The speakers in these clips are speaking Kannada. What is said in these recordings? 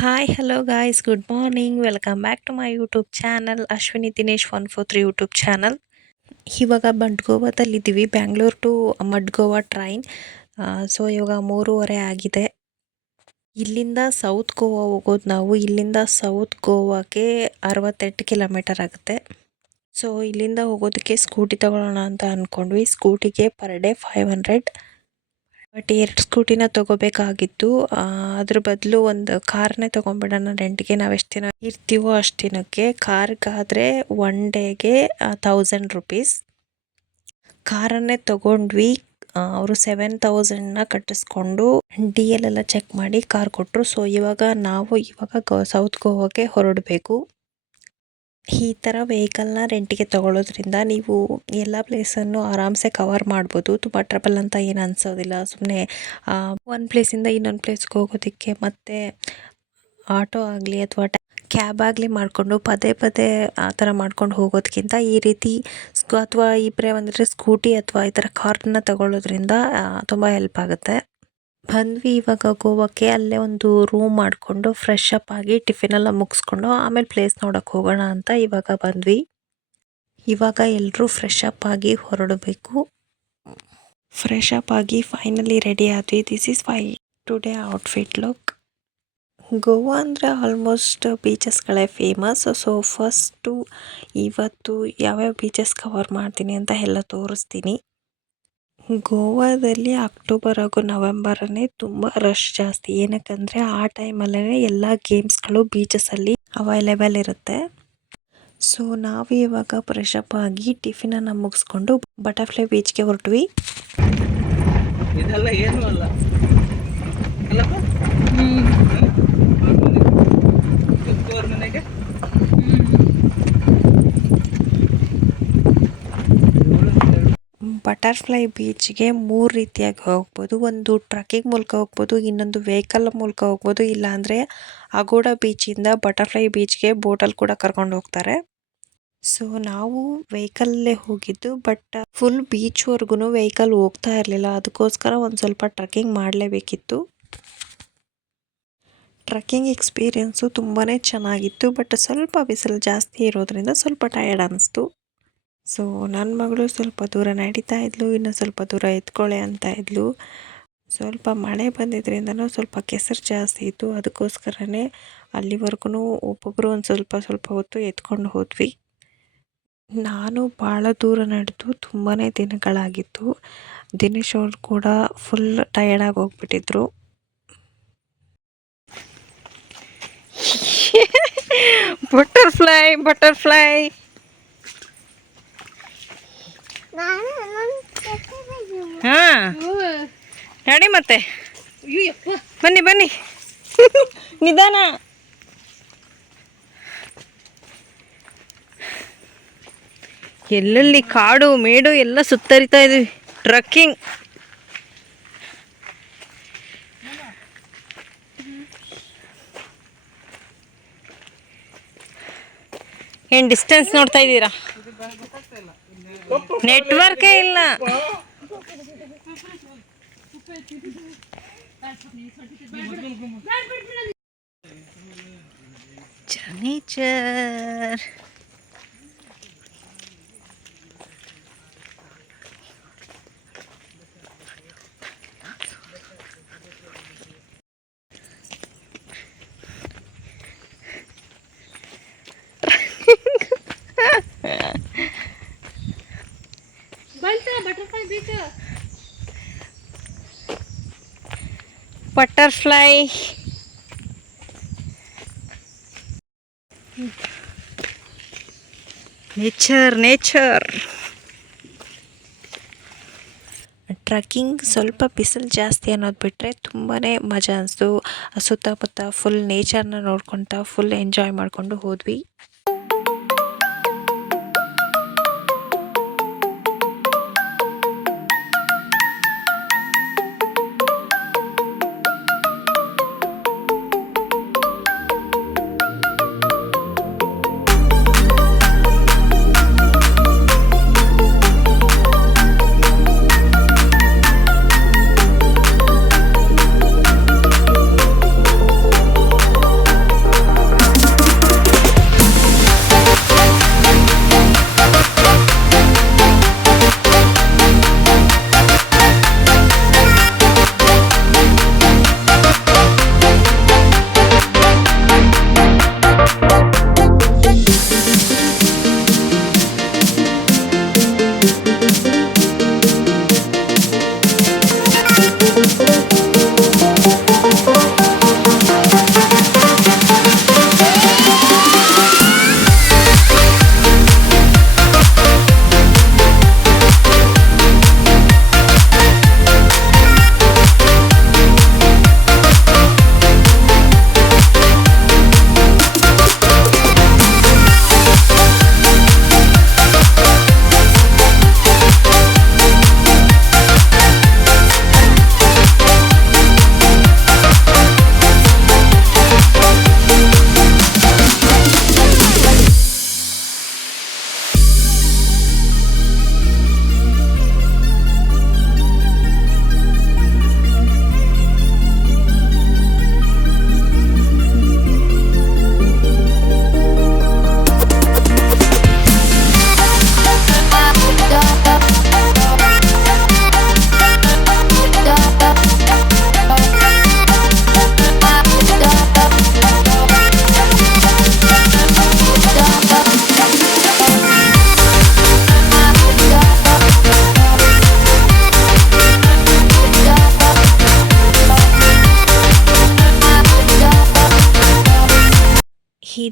Hi hello guys good morning welcome back to my YouTube channel Ashwini Dinesh 143 YouTube channel. ಇವಾಗ ಮಡ್ಗೋವಾದಲ್ಲಿದ್ದೀವಿ, Bangalore to Madgaon train. So ಇವಾಗ 3:30 ಆಗಿದೆ. ಇಲ್ಲಿಂದ ಸೌತ್ ಗೋವಾ ಹೋಗೋದು ನಾವು. ಇಲ್ಲಿಂದ ಸೌತ್ ಗೋವಾಗೆ 68 ಕಿಲೋಮೀಟರ್ ಆಗುತ್ತೆ. ಸೊ ಇಲ್ಲಿಂದ ಹೋಗೋದಕ್ಕೆ ಸ್ಕೂಟಿ ತಗೊಳ್ಳೋಣ ಅಂತ ಅಂದ್ಕೊಂಡ್ವಿ. ಸ್ಕೂಟಿಗೆ ಪರ್ ಡೇ 500. ಬಟ್ 2 ಸ್ಕೂಟಿನ ತಗೋಬೇಕಾಗಿತ್ತು. ಅದ್ರ ಬದಲು ಒಂದು ಕಾರ್ನೇ ತೊಗೊಂಡ್ಬಿಡೋಣ ರೆಂಟ್ಗೆ. ನಾವು ಎಷ್ಟು ದಿನ ಇರ್ತೀವೋ ಅಷ್ಟು ದಿನಕ್ಕೆ. ಕಾರ್ಗಾದರೆ 1 ಡೇಗೆ 1000 ರುಪೀಸ್. ಕಾರನ್ನೇ ತಗೊಂಡ್ವಿ. ಅವರು 7000ನ ಕಟ್ಟಿಸ್ಕೊಂಡು DL ಎಲ್ಲ ಚೆಕ್ ಮಾಡಿ ಕಾರ್ ಕೊಟ್ಟರು. ಸೊ ಇವಾಗ ಸೌತ್ ಗೋವಾಗೆ ಹೊರಡಬೇಕು. ಈ ಥರ ವೆಹಿಕಲ್ನ ರೆಂಟಿಗೆ ತಗೊಳ್ಳೋದ್ರಿಂದ ನೀವು ಎಲ್ಲ ಪ್ಲೇಸನ್ನು ಆರಾಮ್ಸೆ ಕವರ್ ಮಾಡ್ಬೋದು. ತುಂಬ ಟ್ರಬಲ್ ಅಂತ ಏನು ಅನಿಸೋದಿಲ್ಲ. ಸುಮ್ಮನೆ ಒಂದು ಪ್ಲೇಸಿಂದ ಇನ್ನೊಂದು ಪ್ಲೇಸ್ಗೆ ಹೋಗೋದಕ್ಕೆ ಮತ್ತು ಆಟೋ ಆಗಲಿ ಅಥವಾ ಕ್ಯಾಬ್ ಆಗಲಿ ಮಾಡಿಕೊಂಡು ಪದೇ ಪದೇ ಆ ಥರ ಮಾಡ್ಕೊಂಡು ಹೋಗೋದಕ್ಕಿಂತ ಈ ರೀತಿ ಅಥವಾ ಇಬ್ಬರೇ ಬಂದರೆ ಸ್ಕೂಟಿ ಅಥವಾ ಈ ಥರ ಕಾರ್ನ ತಗೊಳ್ಳೋದ್ರಿಂದ ತುಂಬ ಹೆಲ್ಪ್ ಆಗುತ್ತೆ. ಬಂದ್ವಿ ಇವಾಗ ಗೋವಾಕ್ಕೆ. ಅಲ್ಲೇ ಒಂದು ರೂಮ್ ಮಾಡಿಕೊಂಡು ಫ್ರೆಶ್ ಅಪ್ ಆಗಿ ಟಿಫಿನೆಲ್ಲ ಮುಗಿಸ್ಕೊಂಡು ಆಮೇಲೆ ಪ್ಲೇಸ್ ನೋಡೋಕ್ಕೆ ಹೋಗೋಣ ಅಂತ ಇವಾಗ ಬಂದ್ವಿ. ಇವಾಗ ಎಲ್ಲರೂ ಫ್ರೆಶ್ ಅಪ್ ಆಗಿ ಹೊರಡಬೇಕು. ಫ್ರೆಶ್ ಅಪ್ ಆಗಿ ಫೈನಲಿ ರೆಡಿ ಆದ್ವಿ. This is my today outfit look. Goa ಅಂದರೆ ಆಲ್ಮೋಸ್ಟ್ ಬೀಚಸ್ಗಳೇ ಫೇಮಸ್. ಸೊ ಫಸ್ಟು ಇವತ್ತು ಯಾವ್ಯಾವ ಬೀಚಸ್ ಕವರ್ ಮಾಡ್ತೀನಿ ಅಂತ ಎಲ್ಲ ತೋರಿಸ್ತೀನಿ. ಗೋವಾದಲ್ಲಿ ಅಕ್ಟೋಬರ್ ಹಾಗೂ ನವೆಂಬರನೇ ತುಂಬ ರಶ್ ಜಾಸ್ತಿ. ಏನಕ್ಕಂದರೆ ಆ ಟೈಮಲ್ಲೇ ಎಲ್ಲ ಗೇಮ್ಸ್ಗಳು ಬೀಚಸಲ್ಲಿ ಅವೈಲೇಬಲ್ ಇರುತ್ತೆ. ಸೊ ನಾವು ಇವಾಗ ಫ್ರೆಶ್ ಅಪ್ ಆಗಿ ಟಿಫಿನನ್ನು ಮುಗಿಸ್ಕೊಂಡು ಬಟರ್ಫ್ಲೈ ಬೀಚ್ಗೆ ಹೊರಟ್ವಿ. ಇದೆಲ್ಲ ಏನು ಅಲ್ಲ ಅಲ್ಲಪ್ಪ. ಮನೆಗೆ ಬಟರ್ಫ್ಲೈ ಬೀಚ್ಗೆ 3 ರೀತಿಯಾಗಿ ಹೋಗ್ಬೋದು. ಒಂದು ಟ್ರಕ್ಕಿಂಗ್ ಮೂಲಕ ಹೋಗ್ಬೋದು, ಇನ್ನೊಂದು ವೆಹಿಕಲ್ ಮೂಲಕ ಹೋಗ್ಬೋದು, ಇಲ್ಲಾಂದರೆ ಅಗೋಡಾ ಬೀಚಿಂದ ಬಟರ್ಫ್ಲೈ ಬೀಚ್ಗೆ ಬೋಟಲ್ಲಿ ಕೂಡ ಕರ್ಕೊಂಡು ಹೋಗ್ತಾರೆ. ಸೊ ನಾವು ವೆಹಿಕಲ್ಲೇ ಹೋಗಿದ್ದು. ಬಟ್ ಫುಲ್ ಬೀಚ್ವರೆಗೂ ವೆಹಿಕಲ್ ಹೋಗ್ತಾ ಇರಲಿಲ್ಲ. ಅದಕ್ಕೋಸ್ಕರ ಒಂದು ಸ್ವಲ್ಪ ಟ್ರಕ್ಕಿಂಗ್ ಮಾಡಲೇಬೇಕಿತ್ತು. ಟ್ರಕ್ಕಿಂಗ್ ಎಕ್ಸ್ಪೀರಿಯೆನ್ಸು ತುಂಬಾ ಚೆನ್ನಾಗಿತ್ತು. ಬಟ್ ಸ್ವಲ್ಪ ಬಿಸಿಲು ಜಾಸ್ತಿ ಇರೋದ್ರಿಂದ ಸ್ವಲ್ಪ ಟಯರ್ಡ್ ಅನ್ನಿಸ್ತು. ಸೊ ನನ್ನ ಮಗಳು ಸ್ವಲ್ಪ ದೂರ ನಡೀತಾ ಇದ್ಲು, ಇನ್ನು ಸ್ವಲ್ಪ ದೂರ ಎತ್ಕೊಳ್ಳೆ ಅಂತ ಇದ್ಲು. ಸ್ವಲ್ಪ ಮಳೆ ಬಂದಿದ್ರಿಂದನೂ ಸ್ವಲ್ಪ ಕೆಸರು ಜಾಸ್ತಿ ಇತ್ತು. ಅದಕ್ಕೋಸ್ಕರನೇ ಅಲ್ಲಿವರೆಗೂ ಒಬ್ಬೊಬ್ಬರು ಒಂದು ಸ್ವಲ್ಪ ಹೊತ್ತು ಎತ್ಕೊಂಡು ಹೋದ್ವಿ. ನಾನು ಭಾಳ ದೂರ ನಡೆದು ತುಂಬಾ ದಿನಗಳಾಗಿತ್ತು. ದಿನೇಶ್ ಅವ್ರು ಕೂಡ ಫುಲ್ ಟಯರ್ಡಾಗಿ ಹೋಗ್ಬಿಟ್ಟಿದ್ರು. ಬಟರ್ಫ್ಲೈ ಹಾಂ ನಡಿ ಮತ್ತೆ ಬನ್ನಿ ನಿಧಾನ. ಎಲ್ಲೆಲ್ಲಿ ಕಾಡು ಮೇಡು ಎಲ್ಲ ಸುತ್ತರಿತಾ ಇದ್ವಿ. ಟ್ರಕ್ಕಿಂಗ್ ಏನು ಡಿಸ್ಟೆನ್ಸ್ ನೋಡ್ತಾ ಇದ್ದೀರಾ? ನೆಟ್ವರ್ಕೇ ಇಲ್ಲ. Nature butterfly nature. ಟ್ರಕ್ಕಿಂಗ್ ಸ್ವಲ್ಪ ಬಿಸಿಲು ಜಾಸ್ತಿ ಅನ್ನೋದು ಬಿಟ್ಟರೆ ತುಂಬಾ ಮಜಾ ಅನಿಸ್ತು. ಸುತ್ತಮುತ್ತ ಫುಲ್ ನೇಚರ್ನ ನೋಡ್ಕೊತಾ ಫುಲ್ ಎಂಜಾಯ್ ಮಾಡಿಕೊಂಡು ಹೋದ್ವಿ.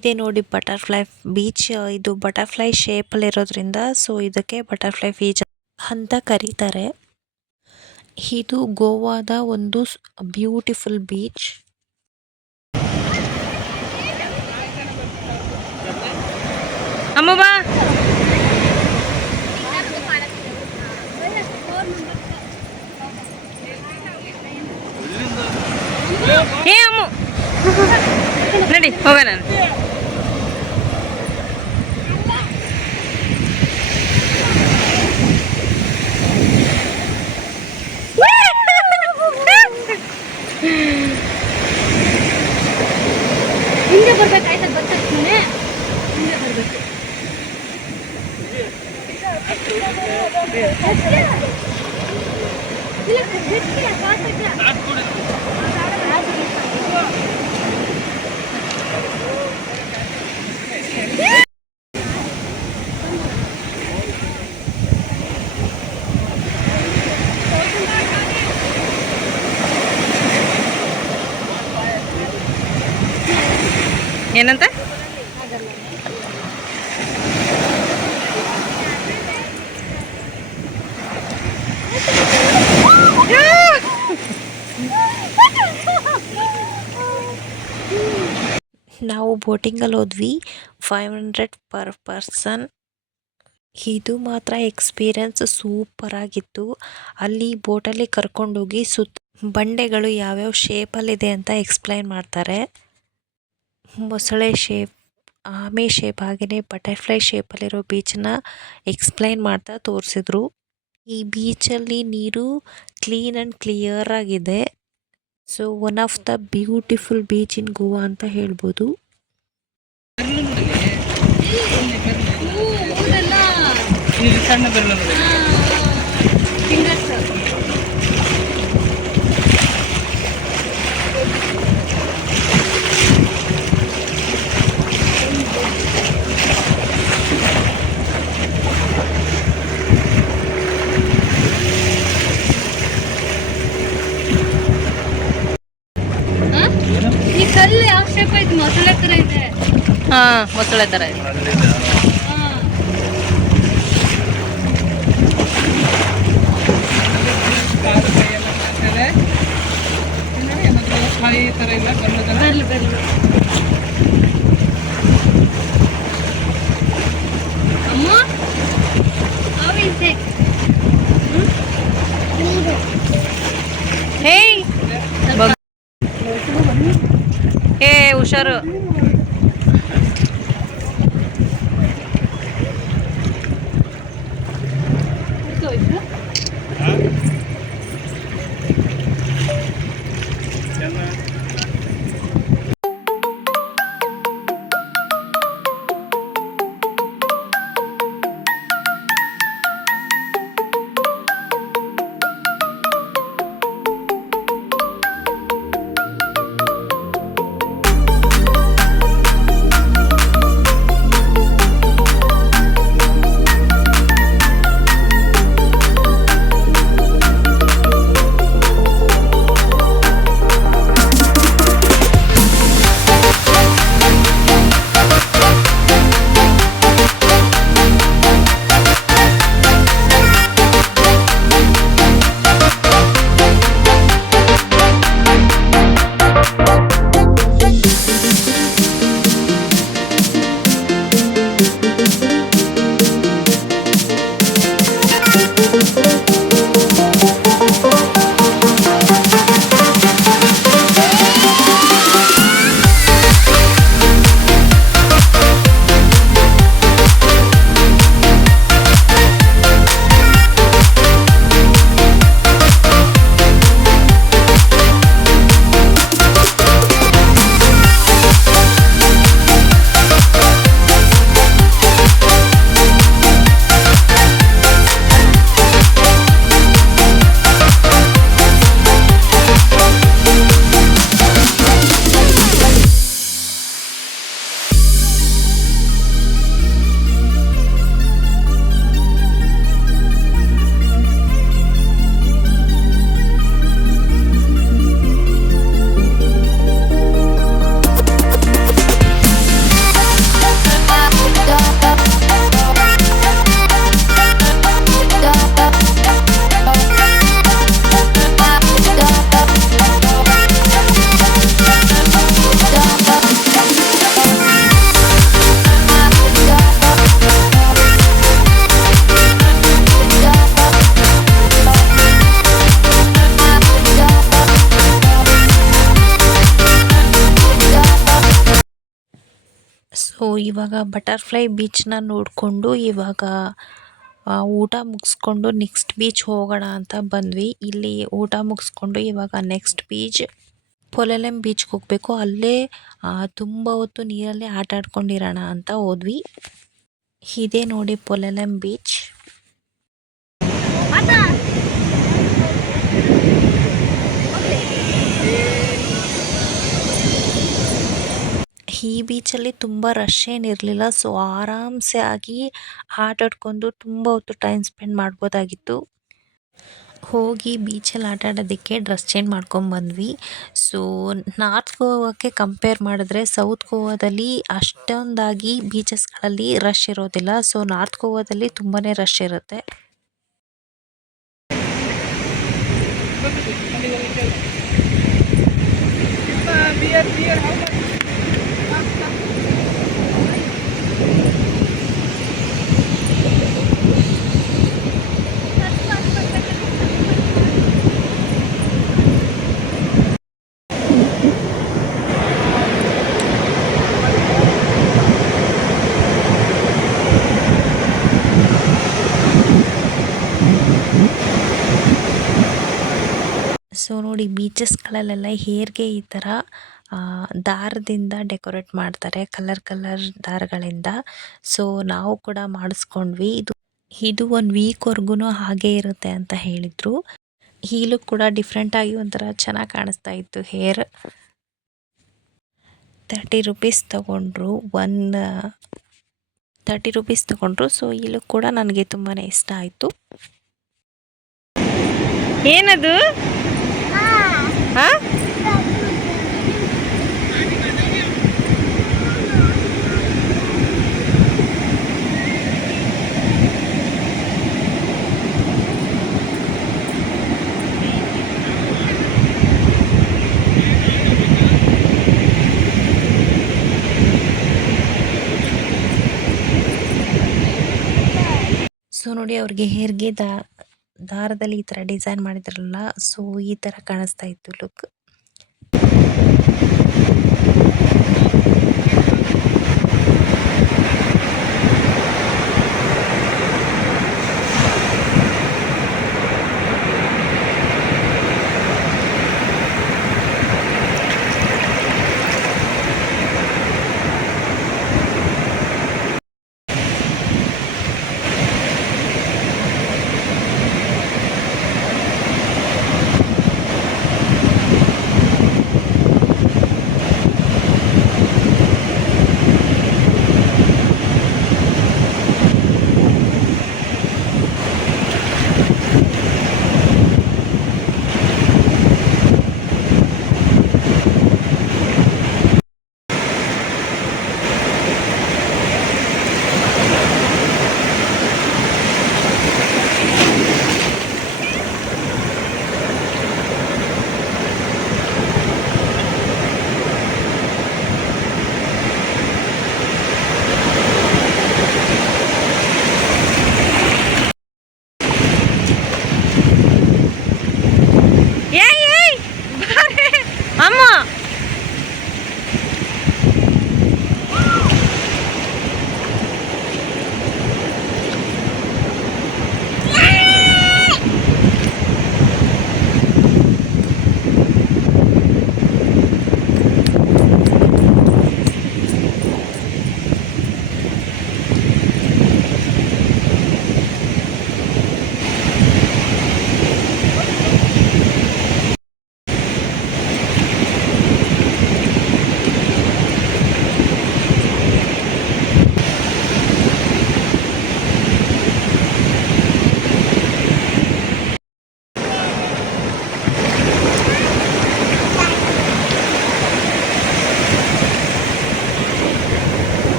ಇದೆ ನೋಡಿ ಬಟರ್ಫ್ಲೈ ಬೀಚ್. ಇದು ಬಟರ್ಫ್ಲೈ ಶೇಪಲ್ಲಿರೋದ್ರಿಂದ ಸೊ ಇದಕ್ಕೆ ಬಟರ್ಫ್ಲೈ ಬೀಚ್ ಅಂತ ಕರೀತಾರೆ. ಇದು ಗೋವಾದ ಒಂದು ಬ್ಯೂಟಿಫುಲ್ ಬೀಚ್. ಅಮ್ಮ ಬಾ. ಏ ಅಮ್ಮ ನಡಿ ಹೋಗೋಣ. ಹಿಂದೆ ಬರ್ಬೇಕಾಯ್ತು ಬರ್ತಾನೆ ಹಿಂದೆ ಬರ್ಬೇಕು. ಏನಂತ ನಾವು ಬೋಟಿಂಗಲ್ಲಿ ಹೋದ್ವಿ. 500 ಪರ್ ಪರ್ಸನ್. ಇದು ಮಾತ್ರ ಎಕ್ಸ್ಪೀರಿಯನ್ಸ್ ಸೂಪರ್ ಆಗಿತ್ತು. ಅಲ್ಲಿ ಬೋಟಲ್ಲಿ ಕರ್ಕೊಂಡೋಗಿ ಬಂಡೆಗಳು ಯಾವ್ಯಾವ ಶೇಪಲ್ಲಿದೆ ಅಂತ ಎಕ್ಸ್ಪ್ಲೈನ್ ಮಾಡ್ತಾರೆ. ಮೊಸಳೆ ಶೇಪ್, ಆಮೆ ಶೇಪ್, ಹಾಗೆಯೇ ಬಟರ್ಫ್ಲೈ ಶೇಪಲ್ಲಿರೋ ಬೀಚನ್ನ ಎಕ್ಸ್ಪ್ಲೈನ್ ಮಾಡ್ತಾ ತೋರಿಸಿದ್ರು. ಈ ಬೀಚಲ್ಲಿ ನೀರು ಕ್ಲೀನ್ ಆ್ಯಂಡ್ ಕ್ಲಿಯರ್ ಆಗಿದೆ. So one of the beautiful beach in Goa ಅಂತ ಹೇಳ್ಬೋದು. ಸಣ್ಣ ಬೆರಳು ಈ ಕಲ್ಲು ಯಾವ ಶೇಪ್ ಐತೆ? ಮೊಸಳೆ ತರ ಇದೆ. ಹಾ, ಮೊಸಳೆ ತರ ಇದೆ. ಈ ಥರ ಇಲ್ಲ ಬೆರ್ಲು ಬೆರ್ಲು. ಅಮ್ಮ how is it? ಹೇಯ್ ಏ ಹುಷಾರು. ಇವಾಗ ಬಟರ್ಫ್ಲೈ ಬೀಚ್ನ ನೋಡಿಕೊಂಡು ಇವಾಗ ಊಟ ಮುಗಿಸ್ಕೊಂಡು ನೆಕ್ಸ್ಟ್ ಬೀಚ್ ಹೋಗೋಣ ಅಂತ ಬಂದ್ವಿ. ಇಲ್ಲಿ ಊಟ ಮುಗಿಸ್ಕೊಂಡು ಇವಾಗ ನೆಕ್ಸ್ಟ್ ಬೀಚ್ ಪೊಲೆಲೆಮ್ ಬೀಚ್ಗೆ ಹೋಗಬೇಕು. ಅಲ್ಲೇ ತುಂಬ ಹೊತ್ತು ನೀರಲ್ಲೇ ಆಟ ಆಡ್ಕೊಂಡಿರೋಣ ಅಂತ ಹೋದ್ವಿ. ಇದೇ ನೋಡಿ ಪೊಲೆಲೆಮ್ ಬೀಚ್. ಈ ಬೀಚಲ್ಲಿ ತುಂಬ ರಶ್ ಏನಿರಲಿಲ್ಲ. ಸೊ ಆರಾಮ್ಸೆ ಆಗಿ ಆಟ ಆಡ್ಕೊಂಡು ತುಂಬ ಹೊತ್ತು ಟೈಮ್ ಸ್ಪೆಂಡ್ ಮಾಡ್ಬೋದಾಗಿತ್ತು. ಹೋಗಿ ಬೀಚಲ್ಲಿ ಆಟ ಆಡೋದಕ್ಕೆ ಡ್ರೆಸ್ ಚೇಂಜ್ ಮಾಡ್ಕೊಂಬಂದ್ವಿ. ಸೊ ನಾರ್ತ್ ಗೋವಾಕ್ಕೆ ಕಂಪೇರ್ ಮಾಡಿದ್ರೆ ಸೌತ್ ಗೋವಾದಲ್ಲಿ ಅಷ್ಟೊಂದಾಗಿ ಬೀಚಸ್ಗಳಲ್ಲಿ ರಶ್ ಇರೋದಿಲ್ಲ. ಸೊ ನಾರ್ತ್ ಗೋವಾದಲ್ಲಿ ತುಂಬಾ ರಶ್ ಇರುತ್ತೆ. ಸೊ ನೋಡಿ ಬೀಚಸ್ಗಳಲ್ಲೆಲ್ಲ ಹೇರ್ಗೆ ಈ ಥರ ದಾರದಿಂದ ಡೆಕೋರೇಟ್ ಮಾಡ್ತಾರೆ, ಕಲರ್ ದಾರಗಳಿಂದ. ಸೊ ನಾವು ಕೂಡ ಮಾಡಿಸ್ಕೊಂಡ್ವಿ. ಇದು 1 ವೀಕ್ವರೆಗೂ ಹಾಗೇ ಇರುತ್ತೆ ಅಂತ ಹೇಳಿದರು. ಈ ಲುಕ್ ಕೂಡ ಡಿಫ್ರೆಂಟಾಗಿ ಒಂಥರ ಚೆನ್ನಾಗಿ ಕಾಣಿಸ್ತಾ ಇತ್ತು. ಹೇರ್ 30 ರುಪೀಸ್ ತಗೊಂಡ್ರು. 30 ರುಪೀಸ್ ತಗೊಂಡ್ರು. ಸೊ ಈ ಲುಕ್ ಕೂಡ ನನಗೆ ತುಂಬಾ ಇಷ್ಟ ಆಯಿತು. ಏನದು? ಸೊ ನೋಡಿ ಅವ್ರಿಗೆ ಹೇರ್ಗೆ ದಾರದಲ್ಲಿ ಈ ಥರ ಡಿಸೈನ್ ಮಾಡಿದ್ರಲ್ಲ, ಸೊ ಈ ಥರ ಕಾಣಿಸ್ತಾ ಇತ್ತು ಲುಕ್.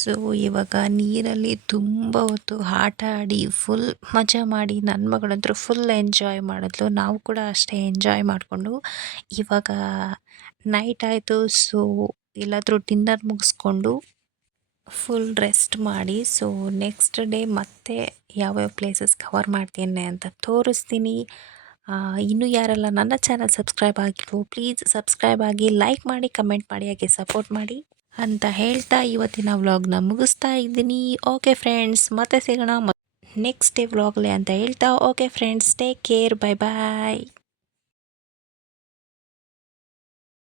ಸೊ ಇವಾಗ ನೀರಲ್ಲಿ ತುಂಬ ಹೊತ್ತು ಆಟ ಆಡಿ ಫುಲ್ ಮಜಾ ಮಾಡಿ ನನ್ನ ಮಗಳಂತೂ ಫುಲ್ ಎಂಜಾಯ್ ಮಾಡಿದ್ಲು. ನಾವು ಕೂಡ ಅಷ್ಟೇ ಎಂಜಾಯ್ ಮಾಡಿಕೊಂಡು ಇವಾಗ ನೈಟ್ ಆಯಿತು. ಸೊ ಎಲ್ಲಾದರೂ ಡಿನ್ನರ್ ಮುಗಿಸ್ಕೊಂಡು ಫುಲ್ ರೆಸ್ಟ್ ಮಾಡಿ, ಸೊ ನೆಕ್ಸ್ಟ್ ಡೇ ಮತ್ತೆ ಯಾವ್ಯಾವ ಪ್ಲೇಸಸ್ ಕವರ್ ಮಾಡ್ತೀನಿ ಅಂತ ತೋರಿಸ್ತೀನಿ. ಇನ್ನೂ ಯಾರೆಲ್ಲ ನನ್ನ ಚಾನಲ್ ಸಬ್ಸ್ಕ್ರೈಬ್ ಆಗಿಲ್ವೋ ಪ್ಲೀಸ್ ಸಬ್ಸ್ಕ್ರೈಬ್ ಆಗಿ, ಲೈಕ್ ಮಾಡಿ, ಕಮೆಂಟ್ ಮಾಡಿ, ಹಾಗೆ ಸಪೋರ್ಟ್ ಮಾಡಿ ಅಂತ ಹೇಳ್ತಾ ಇವತ್ತಿನ ವ್ಲಾಗ್ನ ಮುಗಿಸ್ತಾ ಇದ್ದೀನಿ. ಓಕೆ ಫ್ರೆಂಡ್ಸ್, ಮತ್ತೆ ಸಿಗೋಣ ನೆಕ್ಸ್ಟ್ ಡೇ ವ್ಲಾಗ್ಲೆ ಅಂತ ಹೇಳ್ತಾ, okay friends, take care, bye ಬಾಯ್.